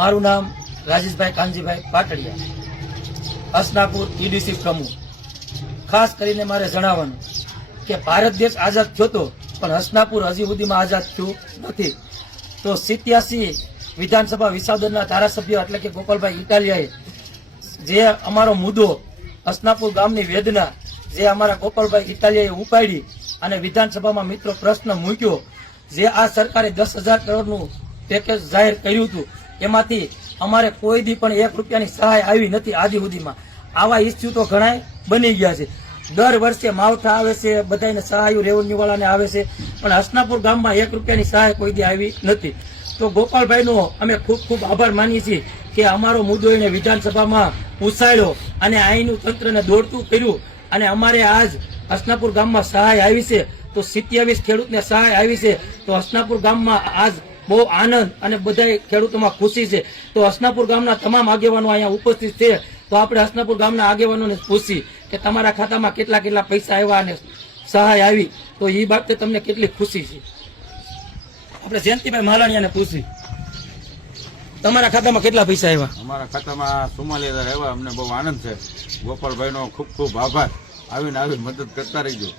મારું નામ રાજેશભાઈ કાનજીભાઈ પાટડિયા, હસનાપુર ઈડીસી પ્રમુખ. ખાસ કરીને મારે જણાવવાનું કે ભારત દેશ આઝાદ થયો હતો, પણ હસનાપુર હજી સુધીમાં આઝાદ થયું નથી. તો 87 વિધાનસભા વિસાવદરના ધારાસભ્ય એટલે કે ગોપાલભાઈ ઇટાલિયાએ જે અમારો મુદ્દો હસનાપુર ગામની વેદના જે અમારા ગોપાલભાઈ ઇટાલિયાએ ઉપાડી અને વિધાનસભામાં મિત્રો પ્રશ્ન મૂક્યો, જે આ સરકારે 10,000 કરોડનું પેકેજ જાહેર કર્યું હતું, એમાંથી અમારે કોઈ દી પણ 1 રૂપિયાની સહાય આવી નથી આદિ સુધીમાં. આવા ઇસ્યુ તો ઘણા બની ગયા છે. દર વર્ષે માવઠા આવે છે, બધાને સહાય રેવન્યુ વાળાને આવે છે, પણ હસનાપુર ગામમાં 1 રૂપિયાની સહાય કોઈ દી આવી નથી. તો ગોપાલભાઈનો અમે ખૂબ ખૂબ આભાર માનીએ છીએ કે અમારો મુદ્દો એને વિધાનસભામાં ઉછાળ્યો અને અહીંનું તંત્રને દોડતું કર્યું અને અમારે આજ હસનાપુર ગામમાં સહાય આવી છે. તો 27 ખેડૂતને સહાય આવી છે. તો હસનાપુર ગામમાં આજ બહુ આનંદ અને બધા ખેડૂતોમાં ખુશી છે. તો હસનાપુર ગામના તમામ આગેવાનો અહીંયા ઉપસ્થિત છે. તો આપણે હસનાપુર ગામના આગેવાનોને પૂછી કે તમારા ખાતામાં કેટલા કેટલા પૈસા આવ્યા અને સહાય આવી, તો એ બાબતે તમને કેટલી ખુશી છે. આપણે જયંતિભાઈ માલાણીયાને પૂછી, તમારા ખાતામાં કેટલા પૈસા આવ્યા? અમારા ખાતામાં 44,000 આવ્યા. અમને બહુ આનંદ છે. ગોપાલભાઈનો ખૂબ ખૂબ આભાર. આવીને આવી મદદ કરતા રહીજો.